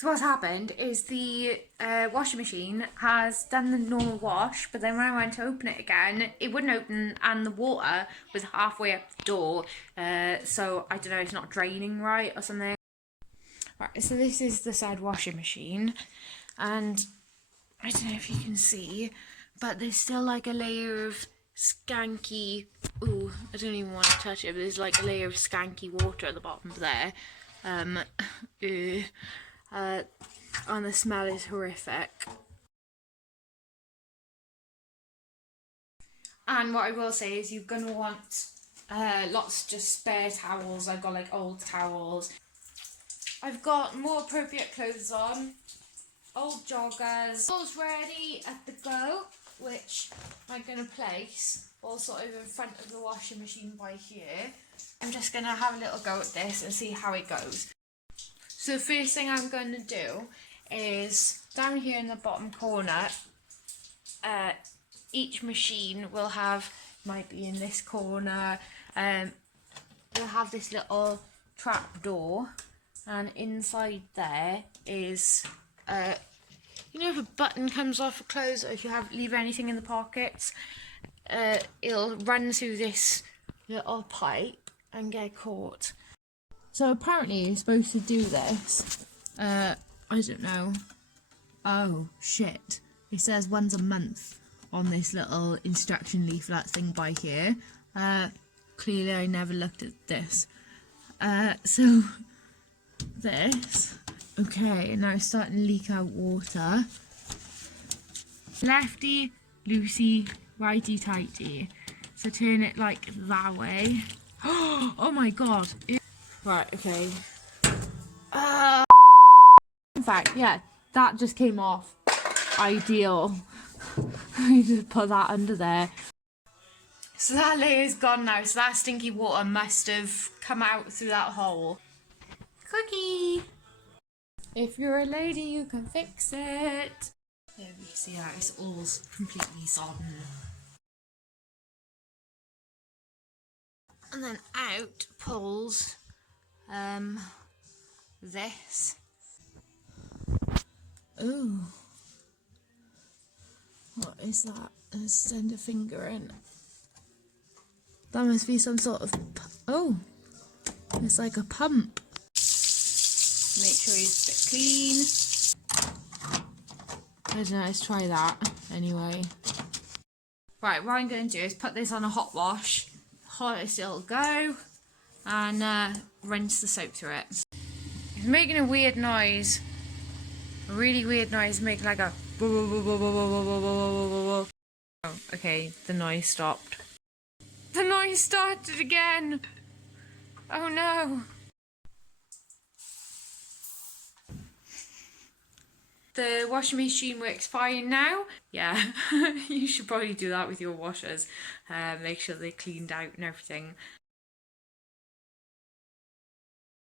So what's happened is the washing machine has done the normal wash, but then when I went to open it again, it wouldn't open and the water was halfway up the door. So I don't know, it's not draining right or something. Right, so this is the said washing machine, and I don't know if you can see, but there's still like a layer of skanky, ooh, I don't even want to touch it, but there's like a layer of skanky water at the bottom there. And the smell is horrific. And what I will say is you're going to want lots of just spare towels. I've got like old towels. I've got more appropriate clothes on. Old joggers. All's ready at the go, which I'm going to place all sort of in front of the washing machine by here. I'm just going to have a little go at this and see how it goes. So the first thing I'm going to do is down here in the bottom corner, each machine will have, might be in this corner, will have this little trap door, and inside there is, you know, if a button comes off a clothes, or if you leave anything in the pockets, it'll run through this little pipe and get caught. So apparently you're supposed to do this, I don't know. Oh shit, it says once a month on this little instruction leaflet thing by here. Clearly I never looked at this. So this, okay, now it's starting to leak out water. Lefty, loosey, righty tighty. So turn it like that way. Oh my god. Right, okay. In fact, yeah, that just came off. Ideal. I just put that under there. So that layer's gone now, so that stinky water must have come out through that hole. Cookie! If you're a lady, you can fix it. There we see how it's all completely sodden. And then out pulls this. Ooh. What is that? Let's send a finger in. That must be some sort of... Oh! It's like a pump. Make sure it's a bit clean. I don't know, let's try that anyway. Right, what I'm going to do is put this on a hot wash. Hottest it'll go. And rinse the soap through it. It's making a weird noise. A really weird noise, making like a... Oh, okay, the noise stopped. The noise started again! Oh no! The washing machine works fine now. Yeah, you should probably do that with your washers. Make sure they're cleaned out and everything.